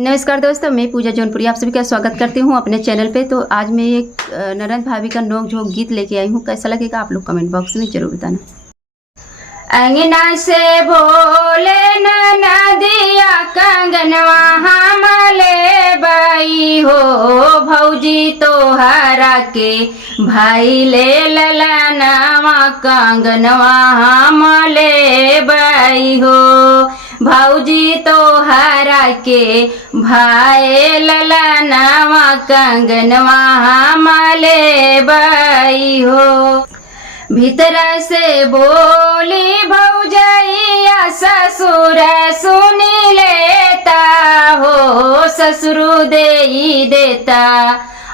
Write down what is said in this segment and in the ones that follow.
नमस्कार दोस्तों, मैं पूजा जौनपुरी आप सभी का स्वागत करती हूँ अपने चैनल पे। तो आज मैं एक ननद भाभी का नोक झोंक गीत लेके आई हूँ। कैसा लगेगा आप लोग कमेंट बॉक्स में जरूर बताना। अंगना से बोले नदिया कंगनवा हमले बाई हो, भौजी तोहरा के भाई ले ललनवा कंगनवा हमले बाई हो, भौजी तोहरा के भाई ललनवा कंगनवा हमले बाई हो। भीतर से बोली भौजैया ससुर सुनी लेता हो, ससुर दे देता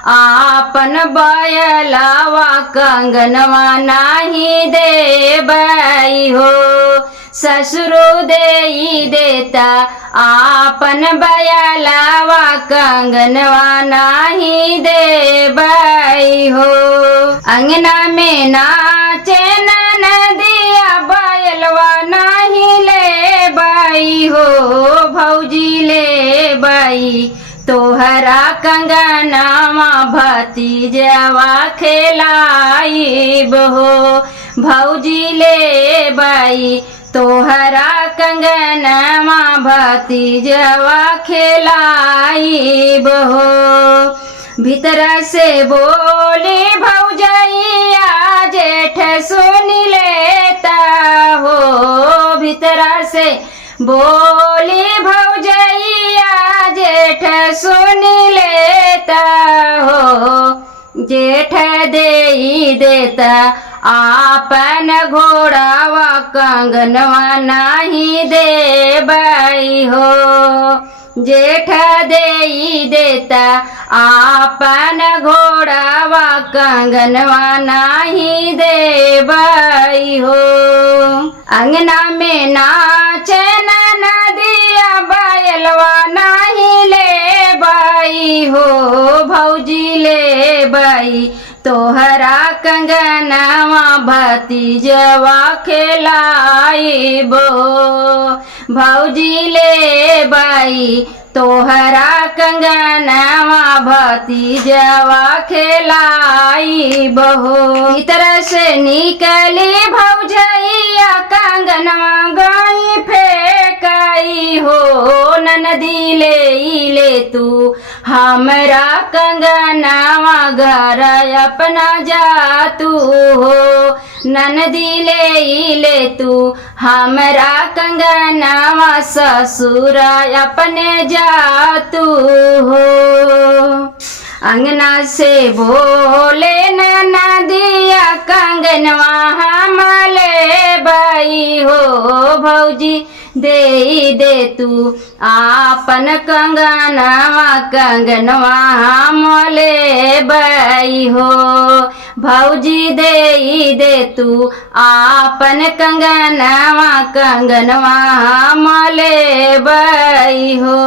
आपन बयलावा कंगनवा नाही दे बाई हो, ससुर दे देता आपन बयलावा कंगनवा नाही दे बाई हो। अंगना में नाचे नदिया बयलवा नाही ले बाई हो, भौजी ले बाई तोहरा कंगनवा भतीजवा खेलाइब हो, भौजी ले बाई तोहरा कंगनवा भतीजवा खेलाइब हो। भीतर से बोले भौजैया जेठ सुन लेता हो, भीतर से बोले भौजैया जेठ सुन लेता हो, जेठ दे देता आपन घोड़ावा कंगनवा नाही दे बाई हो, जेठ दे देता आपन घोड़ावा कंगनवा नाही दे बाई हो। अंगना में नाचे नदिया बयलवा नाही ले बाई हो, भौजी ले बाई तोहरा कंगनवा भतीजवा खेलाइब हो, भौजी ले बाई तोहरा कंगनवा भतीजवा खेलाइब हो। भीतर से निकली भौजैया कंगनवा गई फेंकाई हो, ननदी ले तू हमरा कंगनवा घर अपना जा तू हो, ननदी ले तू हमरा कंगनवा ससुर अपने जा तू हो। अंगना से बोले नदिया कंगनवा हमले बाई हो, भौजी दे तू आपन कंगनवा हमले बाई हो, भौजी दे तू आपन कंगनवा हमले बाई हो।